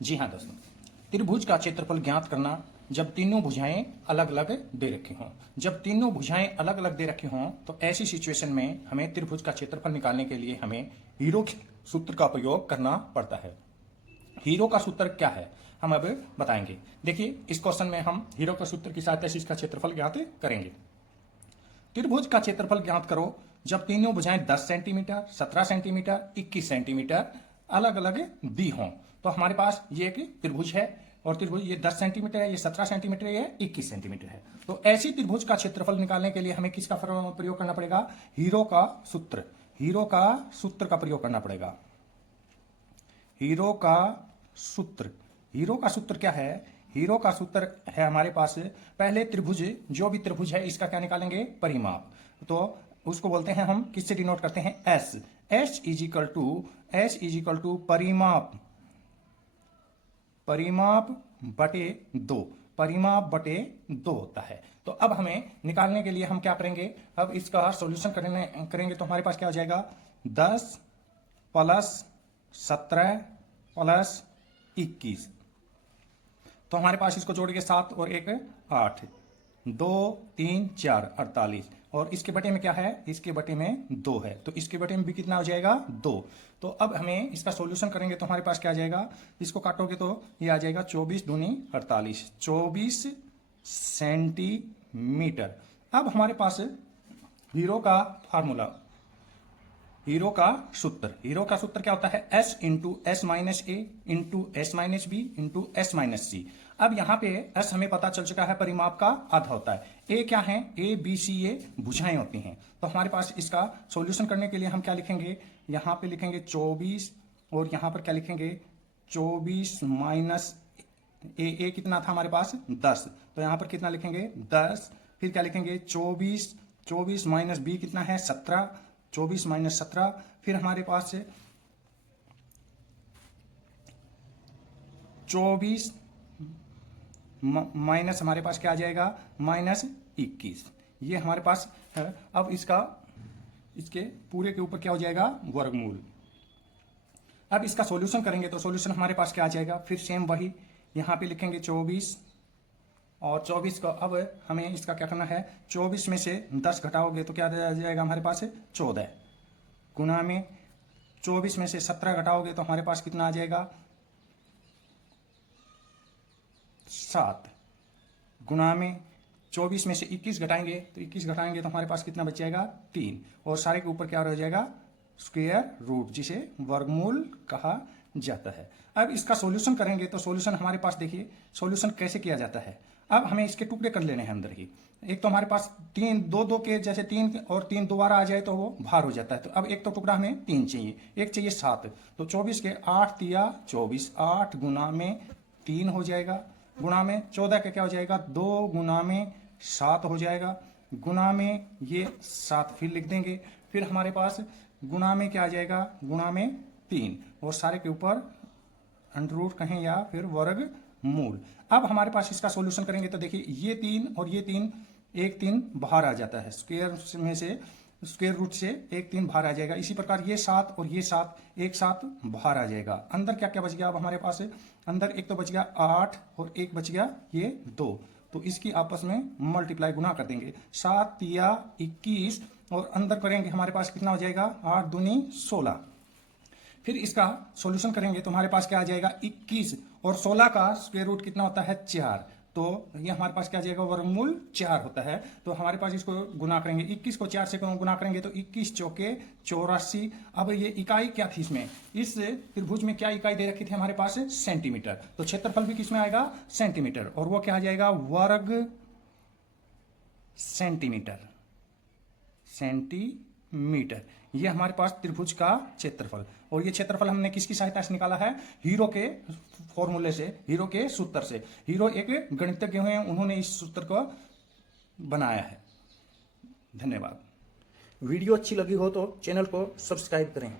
जी हाँ दोस्तों, त्रिभुज का क्षेत्रफल ज्ञात करना जब तीनों भुजाएं अलग अलग दे रखी हों। जब तीनों भुजाएं अलग अलग दे रखी हों तो ऐसी सिचुएशन में हमें त्रिभुज का क्षेत्रफल निकालने के लिए हमें हीरो के सूत्र का प्रयोग करना पड़ता है। हीरो का सूत्र क्या है हम अब बताएंगे। देखिए, इस क्वेश्चन में हम हीरो का सूत्र की सहायता से इसका क्षेत्रफल ज्ञात करेंगे। त्रिभुज का क्षेत्रफल ज्ञात करो जब तीनों भुजाएं 10 सेंटीमीटर, 17 सेंटीमीटर, 21 सेंटीमीटर अलग अलग दी हों। तो हमारे पास ये एक त्रिभुज है और त्रिभुज ये 10 सेंटीमीटर है, ये 17 सेंटीमीटर है, ये 21 सेंटीमीटर है। तो ऐसी त्रिभुज का क्षेत्रफल निकालने के लिए हमें किसका प्रयोग करना पड़ेगा? हीरो का सूत्र। हीरो का सूत्र का प्रयोग करना पड़ेगा। हीरो का सूत्र। हीरो का सूत्र क्या है? हीरो का सूत्र है हमारे पास, पहले त्रिभुज, जो भी त्रिभुज है इसका क्या निकालेंगे? परिमाप। तो उसको बोलते हैं हम, किससे डिनोट करते हैं? S. S is equal to परिमाप, परिमाप बटे 2। परिमाप बटे 2 होता है। तो अब हमें निकालने के लिए हम क्या करेंगे? अब इसका सॉल्यूशन करेंगे तो हमारे पास क्या हो जाएगा? 10 प्लस 17 प्लस 21। तो हमारे पास इसको जोड़ के 7 और 1 8, 2 3 4 48। और इसके बटे में क्या है? इसके बटे में 2 है, तो इसके बटे में भी कितना हो जाएगा? 2। तो अब हमें इसका सॉल्यूशन करेंगे तो हमारे पास क्या आ जाएगा? इसको काटोगे तो ये आ जाएगा 24 दूनी 48, 24 सेंटीमीटर। अब हमारे पास हीरो का फार्मूला, हीरो का सूत्र। हीरो का सूत्र क्या होता है? S into s minus a into s minus b into s minus c. अब यहाँ पे S हमें पता चल चुका है परिमाप का आधा होता है। A क्या है? A B C ये भुजाएं होती हैं। तो हमारे पास इसका सॉल्यूशन करने के लिए हम क्या लिखेंगे? यहाँ पे लिखेंगे 24 और यहाँ पर क्या लिखेंगे? 24 माइनस ए कितना था हमारे पास? 10। तो यहाँ पर कितना लिखेंगे? 10। फिर क्या लिखेंगे? 24 माइनस बी कितना है? 17। 24 माइनस 17। फिर हमारे पास 24 माइनस हमारे पास क्या आ जाएगा? माइनस 21। ये हमारे पास है। अब इसके पूरे के ऊपर क्या हो जाएगा? वर्गमूल। अब इसका सॉल्यूशन करेंगे तो सॉल्यूशन हमारे पास क्या आ जाएगा? फिर सेम वही, यहाँ पे लिखेंगे 24 और 24 का अब हमें इसका क्या करना है? 24 में से 10 घटाओगे तो क्या आ जाएगा हमारे पास? 14। गुना में 24 में से 17 घटाओगे तो हमारे पास कितना आ जाएगा? 7। गुना में 24 में से 21 घटाएंगे तो 21 घटाएंगे तो हमारे पास कितना बच जाएगा? 3। और सारे के ऊपर क्या रह जाएगा? स्क्वायर रूट, जिसे वर्गमूल कहा जाता है। अब इसका सॉल्यूशन करेंगे तो सॉल्यूशन हमारे पास, देखिए सॉल्यूशन कैसे किया जाता है। अब हमें इसके टुकड़े कर लेने हैं अंदर ही। एक तो हमारे पास 3 2 के जैसे 3 और 3 दोबारा आ जाए तो वो भार हो जाता है। तो अब एक तो टुकड़ा हमें 3 चाहिए, एक चाहिए 7। तो 24 के 8 तिया 24, 8 गुना में 3 हो जाएगा। गुना में 14 का क्या हो जाएगा? 2 गुना में 7 हो जाएगा। गुना में ये 7 फिर लिख देंगे। फिर हमारे पास गुना में क्या आ जाएगा? गुना में 3 और सारे के ऊपर अंडर रूट कहें या फिर वर्ग मूल। अब हमारे पास इसका सॉल्यूशन करेंगे तो देखिए ये 3 और ये 3, एक 3 बाहर आ जाता है। स्क्वायर में से स्क्वायर रूट से एक 3 बाहर आ जाएगा। इसी प्रकार ये 7 और ये 7, एक 7 बाहर आ जाएगा। अंदर क्या क्या बच गया? अब हमारे पास अंदर एक तो बच गया 8 और एक बच गया ये 2। तो इसकी आपस में मल्टीप्लाई, गुना कर देंगे। 7 तिया 21 और अंदर करेंगे हमारे पास कितना हो जाएगा? 8 दूनी 16। फिर इसका सॉल्यूशन करेंगे तो हमारे पास क्या आ जाएगा? 21 और 16 का स्क्वायर रूट कितना होता है? 4। तो ये हमारे पास क्या आ जाएगा? वर्गमूल 4 होता है। तो हमारे पास इसको गुना करेंगे, 21 को 4 से गुना करेंगे तो 21 चौके 84। अब ये इकाई क्या थी इसमें? इस त्रिभुज में क्या इकाई दे रखी थी हमारे पास? सेंटीमीटर। तो क्षेत्रफल भी किसमें आएगा? सेंटीमीटर। और वो क्या आ जाएगा? वर्ग सेंटीमीटर। सेंटीमीटर। ये हमारे पास त्रिभुज का क्षेत्रफल। और ये क्षेत्रफल हमने किसकी सहायता से निकाला है? हीरो के फॉर्मूले से, हीरो के सूत्र से। हीरो एक गणितज्ञ हैं, उन्होंने इस सूत्र को बनाया है। धन्यवाद। वीडियो अच्छी लगी हो तो चैनल को सब्सक्राइब करें।